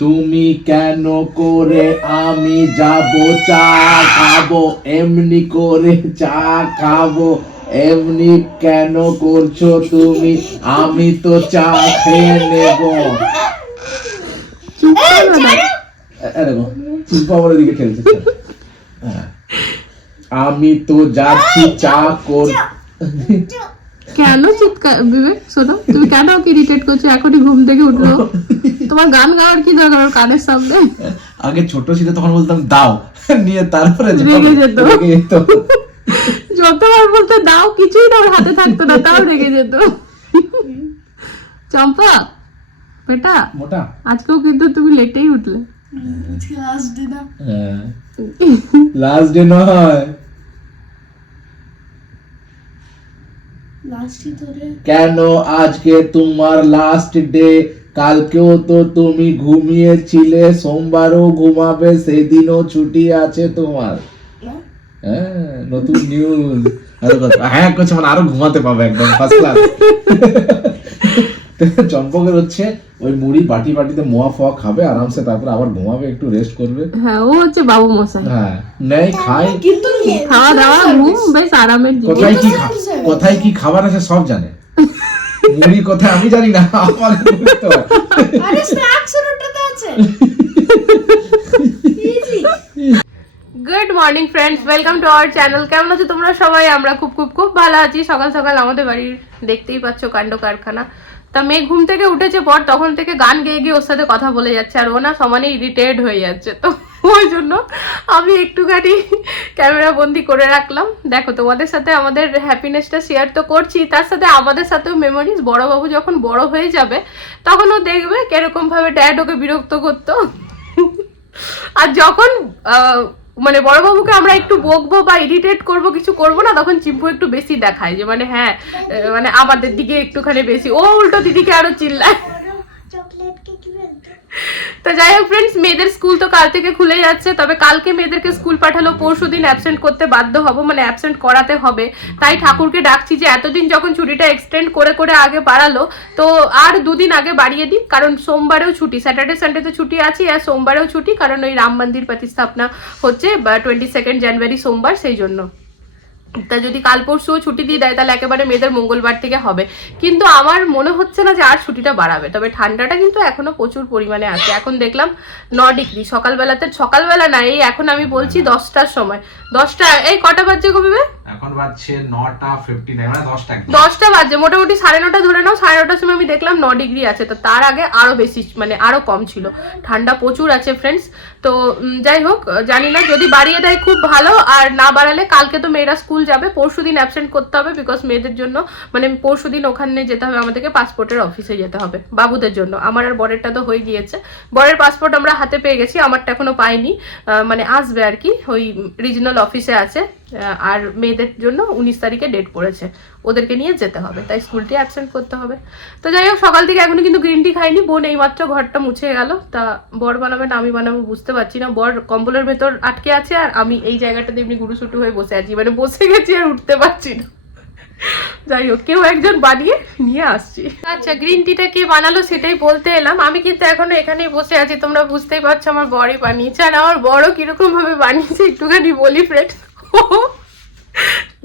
তুমি কেন করে আমি যাব চা খাবো, এমনি করে চা খাবো, এমনি কেন করছো তুমি, আমি তো চা খেয়ে নেব। দেখো চিম্পাবরের দিকে খেলছে। আমি তো যাচ্ছি চা কর। কেন চিৎকার বিবেক? শোনো, তুমি কেন ওকে ইরিটেট করছো? এখনই ঘুম থেকে উঠলো, তোমার গান গাওয়ার কি দরকার ওর কানের সামনে? আগে ছোট ছিল তখন বলতাম দাও, নিয়ে তারপরে রেগে যেত। যতবার বলতে দাও কিছুই না, ওর হাতে থাকতো না, তাও রেগে যেত। চম্পা বেটা, মোটা আজকেও কিন্তু তুমি লেটেই উঠলে। লাস্ট ডে নয়, কেন আজকে তোমার লাস্ট ডে? কালকেও তো তুমি ঘুমিয়েছিলে, সোমবারও ঘুমাবে, সেদিনও ছুটি আছে তোমার। হ্যাঁ, নতুন নিউজ। হ্যাঁ করছে মানে আরো ঘুমাতে পাবে একদম ফার্স্ট ক্লাস। চম্পকের হচ্ছে ওই মুড়ি বাটি বাটিতে মোয়া ফোয়া খাবে আরামসে, তারপর আবার ঘুমাবে, একটু রেস্ট করবে। হ্যাঁ, ও হচ্ছে বাবু মশাই। হ্যাঁ, নেই খায়, কিন্তু খাওয়া দাওয়া ঘুম বেশ আরামের জীবন। কোথায় কি খাবার আছে সব জানে। মুড়ি কোথায় আমি জানি না, আমার বুঝতে হয়। আরে স্ন্যাক্স এর ওটাতে আছে। Easy. Good morning friends, welcome to our channel. কেমন আছো তোমরা সবাই? আমরা খুব খুব খুব ভালো আছি। সকাল সকাল আমাদের বাড়ির দেখতেই পাচ্ছ কাণ্ড কারখানা। তা মেয়ে ঘুম থেকে উঠেছে পর তখন থেকে গান গেয়ে গিয়ে ওর সাথে কথা বলে যাচ্ছে, আর ও না সমানে ইরিটেট হয়ে যাচ্ছে। তো ওই জন্য আমি একটুখানি ক্যামেরা বন্দি করে রাখলাম। দেখো, তোমাদের সাথে আমাদের হ্যাপিনেসটা শেয়ার তো করছি, তার সাথে আমাদের সাথেও মেমোরিজ। বড়বাবু যখন বড় হয়ে যাবে তখন ও দেখবে কিরকম ভাবে ড্যাড ওকে বিরক্ত করতো। আর যখন মানে বড়বাবুকে আমরা একটু বকবো বা ইরিটেট করবো, কিছু করবো না, তখন চিম্পু একটু বেশি দেখায় যে মানে হ্যাঁ মানে আমাদের দিকে একটুখানি বেশি, ও উল্টো দিদিকে আরো চিল্লায়। তো যাই হোক ফ্রেন্ডস, মেয়েদের স্কুল তো কাল থেকে খুলে যাচ্ছে, তবে কালকে মেয়েদেরকে স্কুল পাঠালো, পরশু দিন অ্যাবসেন্ট করতে বাধ্য হব, মানে অ্যাবসেন্ট করাতে হবে। তাই ঠাকুরকে ডাকছি যে এতদিন যখন ছুটিটা এক্সটেন্ড করে করে আগে বাড়ালো, তো আর দুদিন আগে বাড়িয়ে দিই, কারণ সোমবারেও ছুটি, স্যাটারডে সানডেতে ছুটি আছে, আর সোমবারেও ছুটি, কারণ ওই রাম মন্দির প্রতিস্থাপনা হচ্ছে 22 জানুয়ারি সোমবার, সেই জন্য। তা যদি কাল পরশুও ছুটি দিয়ে দেয় তাহলে একেবারে মেয়েদের মঙ্গলবার থেকে হবে। কিন্তু আমার মনে হচ্ছে না যে আর ছুটিটা বাড়াবে, তবে ঠান্ডাটা কিন্তু এখনো প্রচুর পরিমাণে আছে। এখন দেখলাম 9 ডিগ্রি, সকালবেলা না, এই এখন আমি বলছি 10টার সময়। 10টা, এই কটা বাজছে গো বিবে? এখন বাজছে 9:59, মানে 10টা বাজছে, মোটামুটি 9:30 ধরে নাও। 9:30টার সময় আমি দেখলাম 9 ডিগ্রি আছে। তো তার আগে আরো বেশি, মানে আরো কম ছিল। ঠান্ডা প্রচুর আছে ফ্রেন্ডস। তো যাই হোক, জানি না, যদি বাড়িয়ে দেয় খুব ভালো, আর না বাড়ালে কালকে তো মেয়েরা স্কুল যাবে, পরশুদিন অ্যাবসেন্ট করতে হবে, বিকজ মেয়েদের জন্য মানে পরশুদিন ওখানে যেতে হবে, আমাদেরকে পাসপোর্টের অফিসে যেতে হবে বাবুদের জন্য। আমার আর বরেরটা তো হয়ে গিয়েছে, বরের পাসপোর্ট আমরা হাতে পেয়ে গেছি, আমারটা এখনো পাইনি, মানে আসবে আর কি, ওই রিজনাল অফিসে আছে। আর মেয়েদের জন্য 19 তারিখে ডেট পড়েছে, ওদেরকে নিয়ে যেতে হবে, তাই স্কুলটি অ্যাবসেন্ট করতে হবে। তো যাই হোক, সকাল থেকে এখনো কিন্তু গ্রিন টি খাইনি। বোন এইমাত্র ঘরটা মুছে গেল, তা বর বানাবে না আমি বানাবো বুঝতে পারছি না। বর কম্বলের ভেতর আটকে আছে, আর আমি এই জায়গাটাতে এমনি গুরুসুটু হয়ে বসে আছি, মানে বসে গেছি আর উঠতে পারছি না। যাই হোক, কেউ একজন বানিয়ে নিয়ে আসছি। আচ্ছা, গ্রিন টিটা কে বানালো সেটাই বলতে এলাম। আমি কিন্তু এখনো এখানেই বসে আছি, তোমরা বুঝতেই পারছো আমার বরই বানিয়েছে। আর আমার বড় কিরকম ভাবে বানিয়েছে একটুখানি বলি ফ্রেন্ড।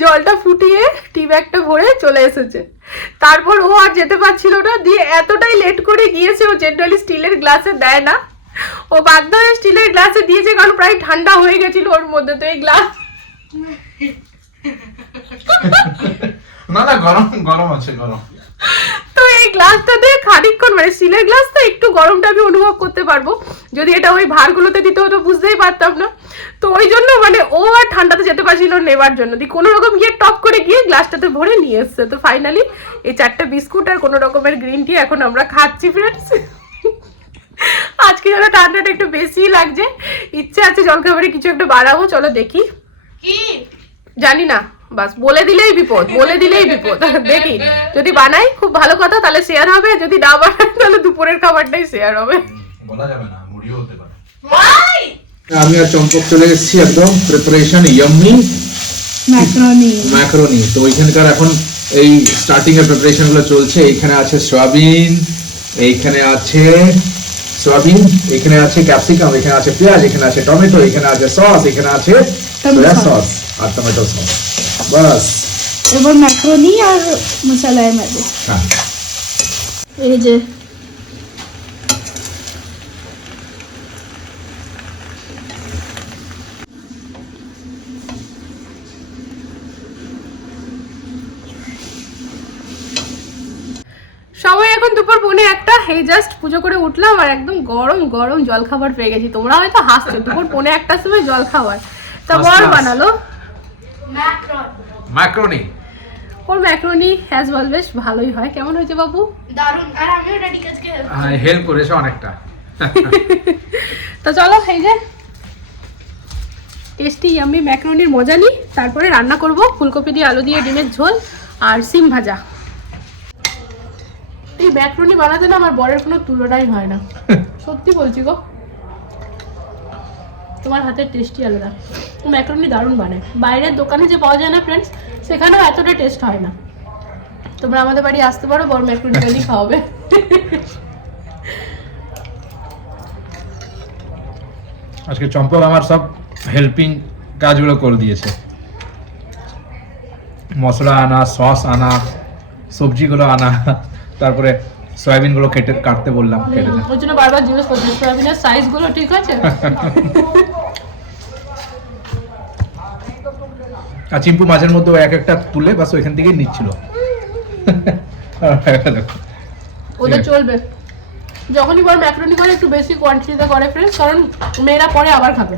জলটা ফুটিয়ে টি ব্যাগটা ভরে চলে এসেছে, তারপর ও আর যেতে পারছিল না, দিয়ে এতটাই লেট করে গিয়েছে, ও জেনারেলি স্টিলের গ্লাসে দেয় না, ও বাধ্য হয়ে স্টিলের গ্লাসে দিয়েছে, কারণ প্রায় ঠান্ডা হয়ে গেছিল ওর মধ্যে। তো এই গ্লাস না গরম আছে, গরম। তো এই গ্লাসটাতে খানিকক্ষণ, মানে স্টিলের গ্লাস তো একটু গরমটা আমি অনুভব করতে পারবো, যদি এটা ওই ভারগুলোতে দিতে হতো বুঝতেই পারতাম না। তো ওই জন্য মানে ও আর ঠান্ডাতে যেতে পারছিল নেবার জন্য, দিয়ে কোনো রকম গিয়ে টপ করে গিয়ে গ্লাসটাতে ভরে নিয়ে এসছে। তো ফাইনালি এই 4টে বিস্কুট আর কোনো রকমের গ্রিন টি এখন আমরা খাচ্ছি ফ্রেন্ডস। আজকে যেন ঠান্ডাটা একটু বেশি লাগছে, ইচ্ছে আছে জলখাবারে কিছু একটা বানাবো, চলো দেখি কি জানি না, বাস বলে দিলেই বিপদ, বলে দিলেই বিপদ। দেখি যদি বানাই খুব ভালো কথা, তাহলে শেয়ার হবে, যদি না বানাই তাহলে দুপুরের খাবারটাই শেয়ার হবে। বলা যাবে না, মুড়িও হতে পারে। ওয়াই আমি আর চম্পক চলে এসেছি একদম প্রিপারেশন ইয়াম্মি ম্যাকারনি। তো ওইখানকার এখন এই স্টার্টিং এর প্রিপারেশন গুলো চলছে। এইখানে আছে সয়াবিন, এইখানে আছে সয়াবিন, এখানে আছে ক্যাপসিকাম, এখানে আছে পেঁয়াজ, এখানে আছে টমেটো, এখানে আছে সস, এখানে আছে সয়া সস আর টমেটো সস। বাস। এবার ম্যাকারনি আর মশলার মধ্যে হ্যাঁ, এই যে সময় এখন দুপুর 1:45, এই জাস্ট পুজো করে উঠলাম আর একদম গরম গরম জল খাবার পেয়ে গেছি। তোমরা হয়তো হাসছো, দুপুর 1:45 সময় জল খাবার। তা বর বানালো ম্যাকারনি। ওর ম্যাকারনি অ্যাজ অলওয়েজ ভালোই হয়। কেমন হয়েছে বাবু? দারুণ। আর আমিও রেডি কাজকে হেল্প করেছে অনেকটা। তো চলো এই যে টেস্টি ইয়াম্মি ম্যাকারনির মজা নিই, তারপরে রান্না করব ফুলকপি দিয়ে আলু দিয়ে ডিমের ঝোল আর সিম ভাজা। এই ম্যাকারনি বানাতে না আমার বরের কোনো তুলনাই হয় না, সত্যি বলছি গো। তোমার হাতের টেস্টি আলাদা। ম্যাকারনি দারুণ বানায়, বাইরের দোকানে যে পাওয়া যায় না ফ্রেন্ডস, সেখানেও এতটা টেস্ট হয় না। তোমরা আমাদের বাড়ি আসতে পারো, বড় ম্যাকারনি বানিয়ে খাওয়াবে। আজকে চম্পক আমার সব হেল্পিং কাজগুলো করে দিয়েছে, মশলা আনা, সস আনা, সবজিগুলো আনা, তারপরে সয়াবিন গুলো কাটতে বললাম, কেটেছে। ওর জন্য বারবার জিজ্ঞেস করছি সয়াবিনের সাইজ গুলো ঠিক আছে। আর চিম্পু মাঝের মধ্যে এক একটা তুলে বাস ওইখান থেকেই নিচ্ছিল। ওদের চলবে, যখনই বড় ম্যাকারনি করে একটু বেশি কোয়ান্টিটিতে করে ফ্রেন্ডস, কারণ মেয়েরা পরে আবার খাবে।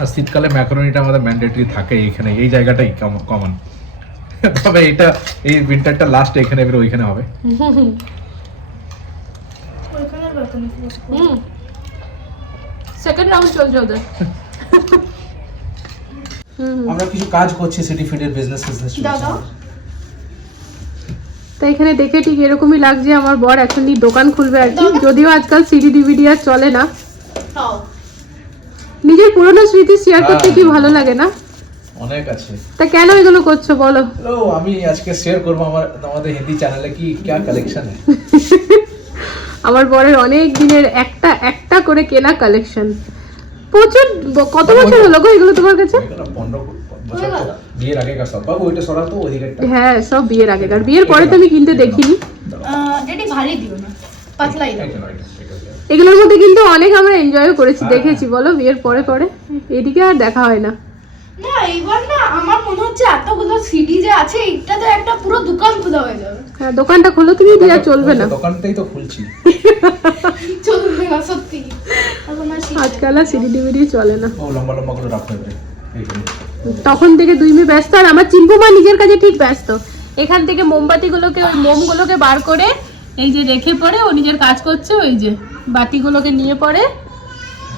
আর শীতকালে ম্যাকারনিটা আমাদের ম্যান্ডেটরি থাকে এইখানে, এই জায়গাটাই কমন। তবে এটা এই উইন্টারটা লাস্ট এখানে, এবারে ওইখানে হবে। সেকেন্ড রাউন্ড চলছে ওদের। আমরা কিছু কাজ করছি সিটি ফিডের বিজনেস দাদা তো এখানে দেখে ঠিক এরকমই লাগছে আমার বর এখনই দোকান খুলবে আর কি, যদিও আজকাল সিডি ডিভিডি আর চলে না। নিজের পুরনো স্মৃতি শেয়ার করতে কি ভালো লাগে না? অনেক আছে। তা কেন এগুলো করছো বলো? হ্যালো, আমি আজকে শেয়ার করব আমাদের হিন্দি চ্যানেলে কি क्या কালেকশন है। আমার বরের অনেক দিনের একটা একটা করে কেনা কালেকশন। প্রচুর। কত বছর হলো গো এগুলো তোমার কাছে? 15 বছর তো বিয়ের আগেকার সব। বাবু ওইটা সরা তো ওইদিকেরটা। হ্যাঁ, সব বিয়ের আগেকার। বিয়ের পরে তো আমি কিনতে দেখিনি। ডেডি ভারী দিও না, পাতলাই দাও। এগুলোর মধ্যে কিন্তু অনেক আমরা এনজয় করেছি, দেখেছি বলো, বিয়ের পরে পরে। এদিকে আর দেখা হয় না। না এইবার না আমার মনে হচ্ছে এতগুলো সিডি যে আছে, এটা তো একটা পুরো দোকান খোলা হয়ে যাবে। হ্যাঁ, দোকানটা খোলো তুমি, দিয়ে আর চলবে না। দোকানটাই তো খুলছি। চলবে না সত্যি। এখন আর CD আজকাল আর সিডি ডিভিডি চলে না। ও লম্বা লম্বা করে রাখতে হবে এইখানে। তখন থেকে দুই মেয়ে ব্যস্ত, আর আমার চিম্পু মা নিজের কাজে ঠিক ব্যস্ত। এখান থেকে মোমবাতিগুলোকে, ওই মোমগুলোকে বার করে এই যে রেখে পরে ও নিজের কাজ করছে। ওই যে বাতিগুলোকে নিয়ে পরে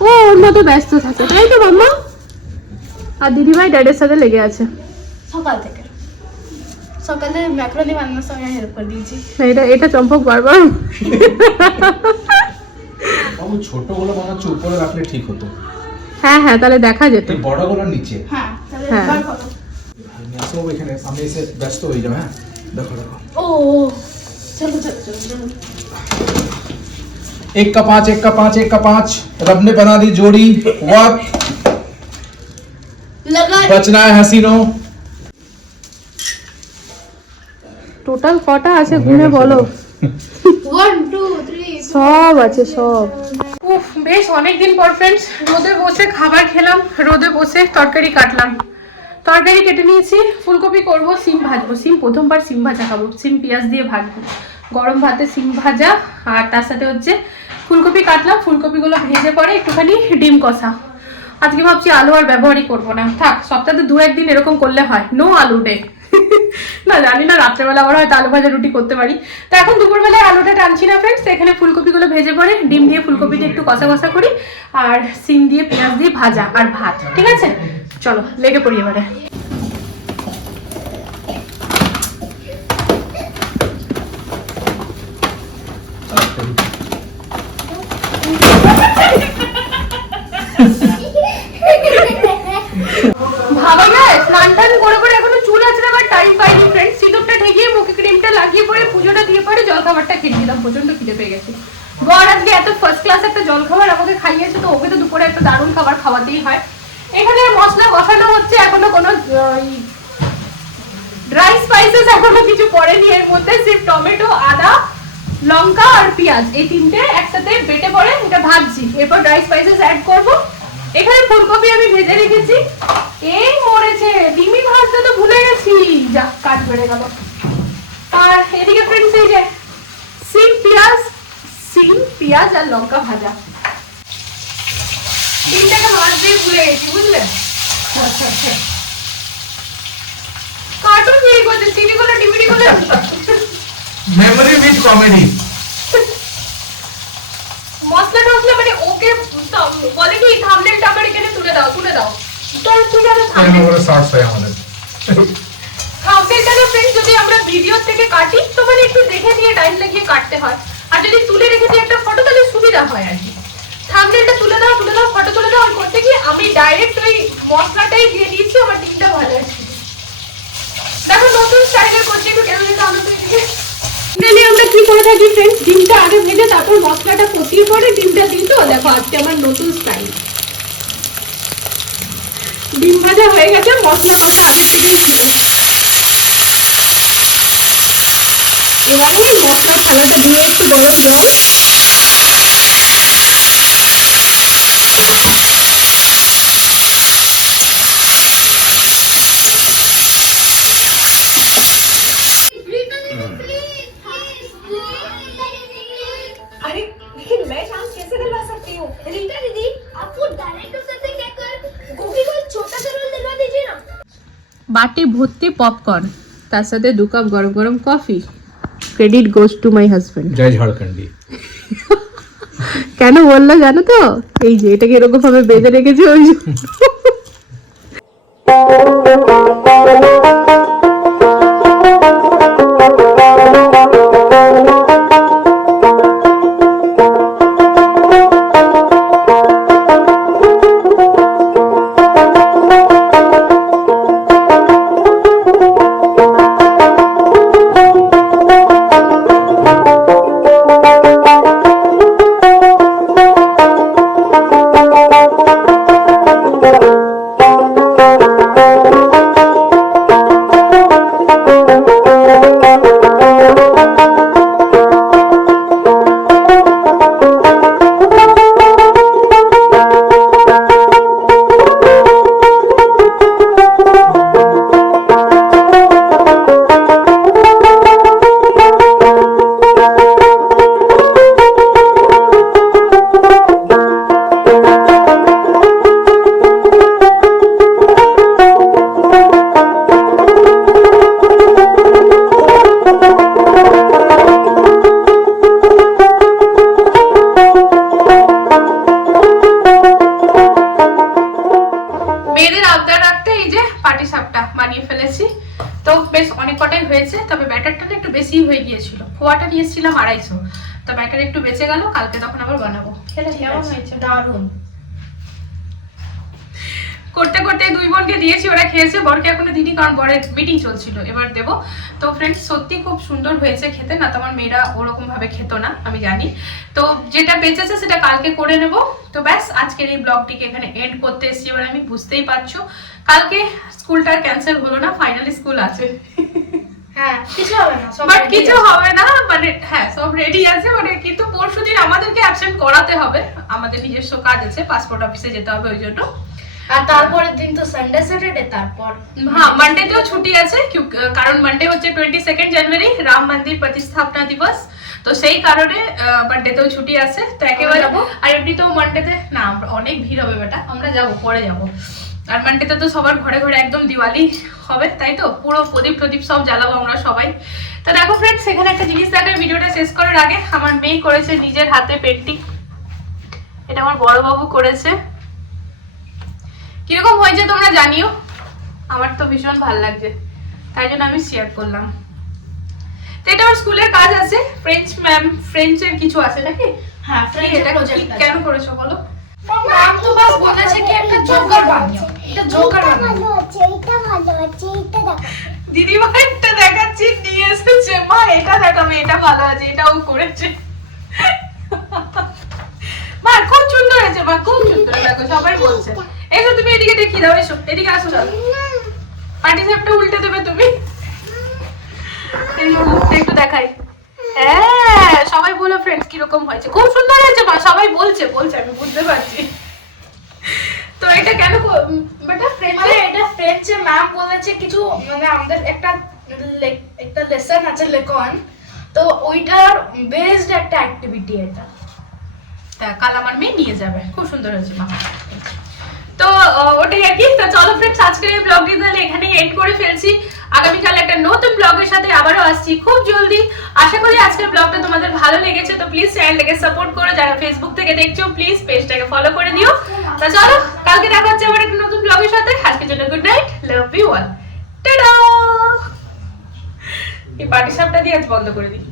ও ওর মতো ব্যস্ত থাকে, তাই তো মাম্মা? আর দিদিভাই ড্যাডের সাথে লেগে আছে সকাল থেকে। সকালে ম্যাকারনি বানানোর সময় হেল্প করে দিয়েছি। এটা চম্পক বারবার। বাবু ছোটগুলো বানাচ্ছি, উপরে রাখলে ঠিক হতো। হ্যাঁ হ্যাঁ, তাহলে দেখা যেত। এই বড়গুলো নিচে। হ্যাঁ তাহলে হ্যাঁ। বার করো। সব এখানে আমি এসে ব্যস্ত হয়ে যাবে। হ্যাঁ দেখো দেখো, ও চলো চলো চলো চলো। एक का पाँच रब ने बना दी जोड़ी, वक्त লাগা बचना है हसीनों। টোটাল কটা আছে গুনে বলো? 1 2 3 সব আছে সব। উফ, বেশ অনেকদিন পর ফ্রেন্ডস রোদে বসে খাবার খেলাম, রোদে বসে তরকারি কাটলাম। তরকারি কেটে নিয়েছি, ফুলকপি করব, সিম ভাজবো। সিম প্রথমবার সিম ভাজা খাবো, সিম পেঁয়াজ দিয়ে ভাজবো। গরম ভাতে সিম ভাজা, আর তার সাথে হচ্ছে ফুলকপি কাটলাম, ফুলকপিগুলো ভেজে পরে একটুখানি ডিম কষা। আজকে ভাবছি আলু আর ব্যবহারই করবো না, থাক সপ্তাহে 2-1 দিন এরকম করলে হয়, নো আলু ডে। না জানি না, রাত্রেবেলা আবার হয়তো আলু ভাজা রুটি করতে পারি। তো এখন দুপুরবেলায় আলুটা টানছি না ফ্রেন্ডস, এখানে ফুলকপিগুলো ভেজে পরে ডিম দিয়ে ফুলকপি দিয়ে একটু কষা কষা করি, আর সিম দিয়ে পেঁয়াজ দিয়ে ভাজা আর ভাত। ঠিক আছে, চলো লেগে পড়ি এবারে। ভাবা যায় স্নান টান করে পরে এখনো চুল আঁচড়াবার টাইম পাইনি ফ্রেন্ডস। সিঁদুরটা ঠেকিয়ে মুখে ক্রিমটা লাগিয়ে পরে পুজোটা দিয়ে পরে জলখাবারটা খেয়ে দিলাম। প্রচন্ড খিদে পেয়ে গেছে, গড় আজকে এত ফার্স্ট ক্লাস একটা জলখাবার আমাকে খাইয়েছে, তো ওকে তো দুপুরে একটা দারুণ খাবার খাওয়াতেই হয়। এখানে মশলা কষানো হচ্ছে, এখনো কোনো ড্রাই স্পাইসেস এখনো কিছু পড়েনি এর মধ্যে, সির্ফ টমেটো, আদা, লঙ্কা আর পেঁয়াজ এই তিনটে একসাথে বেটে পড়ে এটা ভাজছি, এরপর ড্রাই স্পাইসেস অ্যাড করব। এখানে ফুলকপি আমি ভেজে রেখেছি। এই মরেছে, ডিমি ভাজতে তো ভুলে গেছি, যা কাজ বেড়ে গেল। আর এদিকে ফ্রেন্ডস এই যে সিম পেঁয়াজ আর লঙ্কা ভাজা, ডিমটাকে মাছ দিয়ে ভুলে গেছি, বুঝলে? কার্টুন তৈরি করছে, টিভি গুলো ডিভিডি গুলো মেমরি উইথ কমেডি। মশলা টসলা মানে ওকে বলে কি থাম্বনেলটা আমার এখানে তুলে দাও তো তুমি আর আমাদের শর্টস হয় আমাদের থাম্বনেলটা না ফ্রেন্ড যদি আমরা ভিডিও থেকে কাটি তো মানে একটু দেখে নিয়ে টাইম লাগিয়ে কাটতে হয়, আর যদি তুলে রেখে দিই একটা ফটো তাহলে সুবিধা হয় আর কি। থাম্বনেলটা তুলে দাও ফটো তুলে দাও, আর করতে গিয়ে আমি ডাইরেক্ট ওই মশলাটাই দিয়ে দিয়েছি আমার ডিমটা ভাজা ছিল। দেখো নতুন স্টাইলের করছি, একটু কেন যেটা আমরা আমরা কি করে থাকি ফ্রেন্ডস, ডিমটা আগে ভেজে তারপর মশলাটা কষিয়ে পরে ডিমটা দিই, তো দেখো আজকে আমার নতুন স্টাইল। ডিম ভাজা হয়ে গেছে, মশলা কষা আগে থেকেই ছিল। এবারে মশলার থালাটা দিয়ে একটু গরম জল, বাটি ভর্তি পপকর্ন, তার সাথে 2 কাপ গরম গরম coffee. Credit goes to my husband. Joy Jharkhandi. কেন বললো জানো তো, এই যে এটাকে এরকম ভাবে বেঁধে রেখেছে ওই জন্য। খোয়াটা নিয়েছিলাম 250, তো ব্যাটার একটু বেঁচে গেল, কালকে তখন আবার বানাবো। খেলে কেমন হয়েছে? দারুণ। করতে করতে 2 বোনকে দিয়েছি, ওরা খেয়েছে, বরকে এখনো দিদি, কারণ বরের মিটিং চলছিল, এবার দেবো। তো ফ্রেন্ডস সত্যি খুব সুন্দর হয়েছে খেতে, না তো আমার মেয়েরা ওরকম ভাবে খেত না আমি জানি। তো যেটা বেঁচেছে সেটা কালকে করে নেব। তো ব্যাস আজকের এই ব্লগটিকে এখানে এন্ড করতে এসেছি। এবার আমি বুঝতেই পারছো কালকে স্কুলটা ক্যান্সেল হলো না, ফাইনালি স্কুল আছে। হ্যাঁ কিছু হবে না, বাট কিছু হবে না, মানে হ্যাঁ সব রেডি আছে, মানে কিন্তু পরশুদিন আমাদেরকে অ্যাবসেন্ট করাতে হবে, আমাদের নিজস্ব কাজ আছে, পাসপোর্ট অফিসে যেতে হবে ওই জন্য। আর তারপরের দিন তো সানডে স্যাটারডে, তারপর হ্যাঁ মানডেতেও ছুটি আছে, কারণ মানডে হচ্ছে 22 জানুয়ারি রাম মন্দির প্রতিস্থাপনা দিবস, তো সেই কারণে মানডেতেও ছুটি আছে। তো একেবারে আর এমনিতেও মানডেতে না অনেক ভিড় হবে বেটা, আমরা যাবো পরে যাবো। আর মানডেতে তো সবার ঘরে ঘরে একদম দিওয়ালি হবে, তাই তো পুরো প্রদীপ সব জ্বালাবো আমরা সবাই। তো দেখো ফ্রেন্ডস, এখানে একটা জিনিস দেখার ভিডিওটা শেষ করার আগে, আমার মেয়ে করেছে নিজের হাতে পেন্টিং, এটা আমার বড় বাবু করেছে। কিরকম হয়েছে তোমরা জানিও, আমার তো ভীষণ ভালো লাগছে, তাই জন্য আমি শেয়ার করলাম। তো এটা আমার স্কুলের কাজ আছে, ফ্রেঞ্চের কিছু আছে নাকি? হ্যাঁ ফ্রেঞ্চের প্রজেক্ট আছে। কেন করেছো বলো? ম্যাম তো বাস বলেছে কি একটা জোকার বানিও, এটা জোকার বানাও। ভালো আছে এটা দেখো। দিদি ভাইটা দেখাচ্ছি, নিয়ে এসেছে মা, এটা দেখাবে, এটা ভালো আছে, এটাও করেছে। মা খুব সুন্দর হয়েছে, মা খুব সুন্দর, দেখো সবাই বলছে। এসো তুমি এদিকে দেখিয়ে দাও, এসো এদিকে আসো, পাটি সাপটা উল্টে দেবে তুমি। এই যে মুখটা একটু দেখাই। হ্যাঁ সবাই বলো ফ্রেন্ডস কিরকম হয়েছে, খুব সুন্দর হয়েছে মা, সবাই বলছে আমি বুঝতে পারছি। তো এটা কেন বেটা ফ্রেঞ্চ, মানে এটা ফ্রেঞ্চে ম্যাম বলেছে কিছু, মানে আমাদের একটা লেসন আছে লেকন, তো ওইটার বেসড একটা অ্যাক্টিভিটি এটা। কাল আমার মেয়ে নিয়ে যাবে, খুব সুন্দর হয়েছে মা। তো ওটাই আর কি। তো চলো ফ্রেন্ডস, আজকের এই ব্লগটি তাহলে এখানেই এন্ড করে ফেলছি। আগামীকাল একটা নতুন ব্লগের সাথে আবারও আসছি খুব জলদি। আশা করি আজকের ব্লগটা তোমাদের ভালো লেগেছে। তো প্লিজ চ্যানেলটাকে সাপোর্ট করো, যারা ফেসবুক থেকে দেখছো প্লিজ পেজটাকে ফলো করে দিও। তো চলো কালকে দেখা হচ্ছে আবার একটা নতুন ব্লগের সাথে। আজকের জন্য good night, love you all, tata. এই পাটি সাপটা দিয়ে আজ বন্ধ করে দিই।